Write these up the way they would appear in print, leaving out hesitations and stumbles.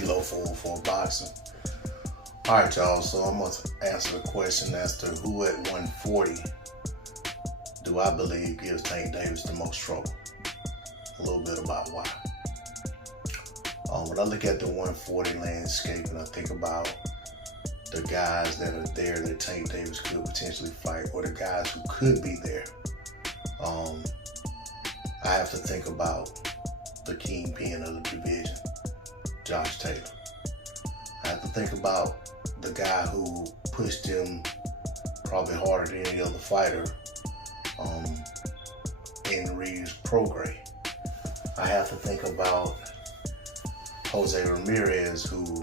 D-Lo for boxing. All right, y'all. So I'm gonna answer the question as to who at 140 do I believe gives Tank Davis the most trouble. A little bit about why. When I look at the 140 landscape and I think about the guys that are there that Tank Davis could potentially fight, or the guys who could be there, I have to think about the kingpin of the division, Josh Taylor. I have to think about the guy who pushed him probably harder than any other fighter in Reeves Prograis. I have to think about Jose Ramirez, who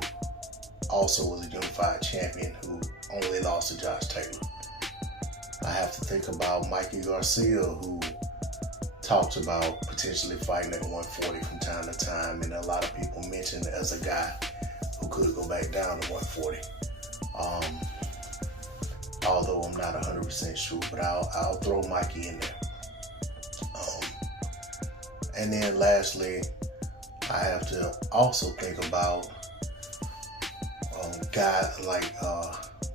also was a unified champion who only lost to Josh Taylor. I have to think about Mikey Garcia, who talks about potentially fighting at 140 from time to time, and a lot of people mention as a guy who could go back down to 140. Although I'm not 100% sure, but I'll throw Mikey in there. And then lastly, I have to also think about guys like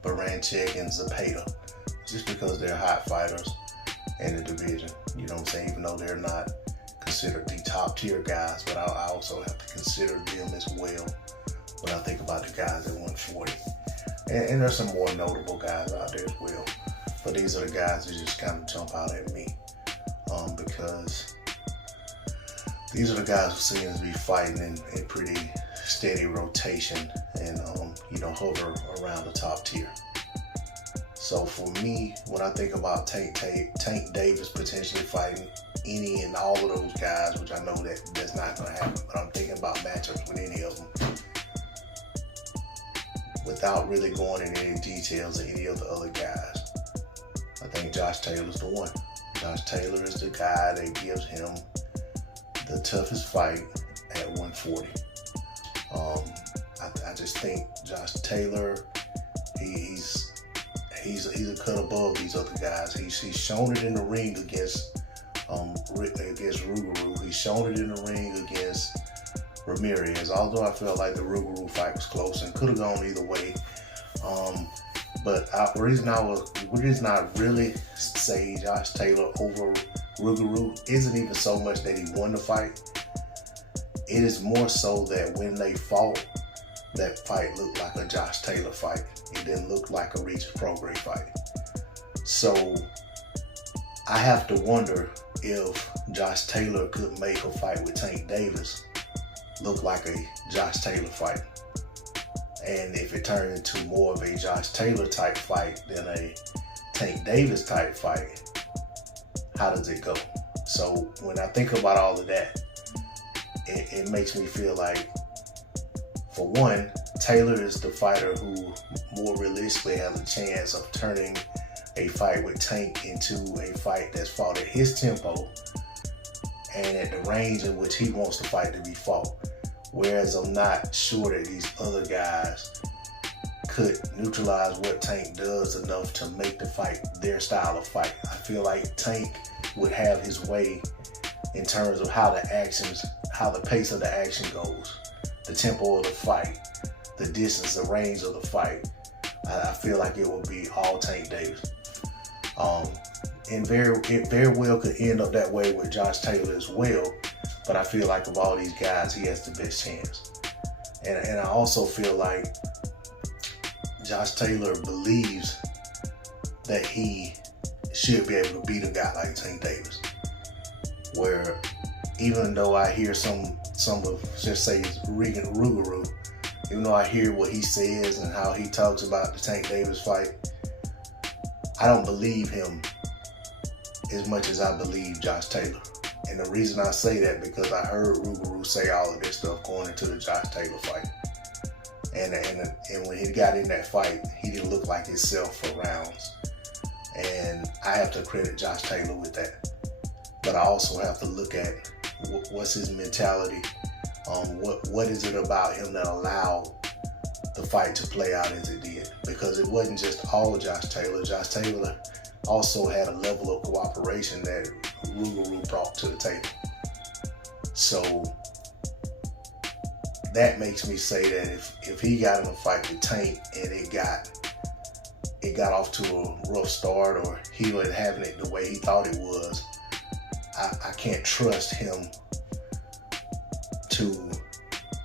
Baranchyk and Zepeda, just because they're hot fighters in the division. You know what I'm saying? Even though they're not considered the top tier guys, but I also have to consider them as well when I think about the guys at 140. And there's some more notable guys out there as well, but these are the guys that just kind of jump out at me because these are the guys who seem to be fighting in pretty steady rotation and hover around the top tier. So for me, when I think about Tank Davis potentially fighting any and all of those guys, which I know that's not going to happen, but I'm thinking about matchups with any of them without really going into any details of any of the other guys. I think Josh Taylor's the one. Josh Taylor is the guy that gives him the toughest fight at 140. I just think Josh Taylor, he's a cut above these other guys. He's shown it in the ring against Rougarou. He's shown it in the ring against Ramirez. Although I felt like the Rougarou fight was close and could have gone either way. But the reason I really say Josh Taylor over Rougarou isn't even so much that he won the fight. It is more so that when they fought, that fight looked like a Josh Taylor fight. It didn't look like a Reeves Prograis fight. So I have to wonder if Josh Taylor could make a fight with Tank Davis look like a Josh Taylor fight. And if it turned into more of a Josh Taylor type fight than a Tank Davis type fight, how does it go? So when I think about all of that, it makes me feel like, for one, Taylor is the fighter who more realistically has a chance of turning a fight with Tank into a fight that's fought at his tempo and at the range in which he wants the fight to be fought. Whereas I'm not sure that these other guys could neutralize what Tank does enough to make the fight their style of fight. I feel like Tank would have his way in terms of how the pace of the action goes, the tempo of the fight, the distance, the range of the fight. I feel like it will be all Tank Davis. And it very well could end up that way with Josh Taylor as well. But I feel like of all these guys, he has the best chance. And I also feel like Josh Taylor believes that he should be able to beat a guy like Tank Davis. Where even though I hear some of, just say, Rougarou, even though I hear what he says and how he talks about the Tank Davis fight, I don't believe him as much as I believe Josh Taylor. And the reason I say that, because I heard Rougarou say all of this stuff going into the Josh Taylor fight. And when he got in that fight, he didn't look like himself for rounds. And I have to credit Josh Taylor with that. But I also have to look at what's his mentality. What is it about him that allowed the fight to play out as it did? Because it wasn't just all Josh Taylor. Josh Taylor also had a level of cooperation that Rougarou brought to the table. So that makes me say that if he got in a fight with Tank and it got off to a rough start, or he wasn't having it the way he thought it was, I can't trust him to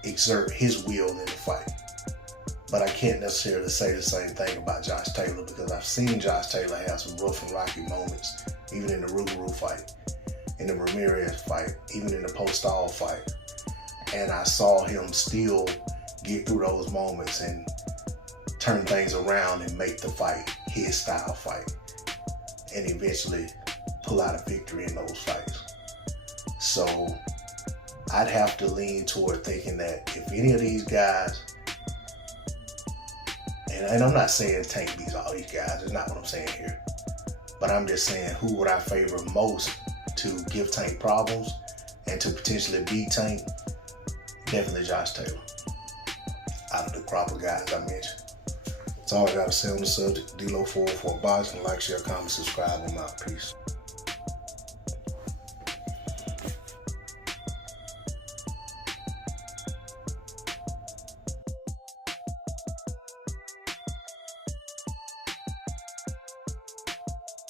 exert his will in the fight. But I can't necessarily say the same thing about Josh Taylor, because I've seen Josh Taylor have some rough and rocky moments, even in the Rougarou fight, in the Ramirez fight, even in the Postol fight. And I saw him still get through those moments and turn things around and make the fight his style fight, and eventually pull out a victory in those fights. So I'd have to lean toward thinking that if any of these guys, and I'm not saying Tank beats all these guys, that's not what I'm saying here, but I'm just saying who would I favor most to give Tank problems and to potentially beat Tank? Definitely Josh Taylor, out of the crop of guys I mentioned. That's all I got to say on the subject. D-Lo 404 Boxing. Like, share, comment, subscribe. I'm out. Peace.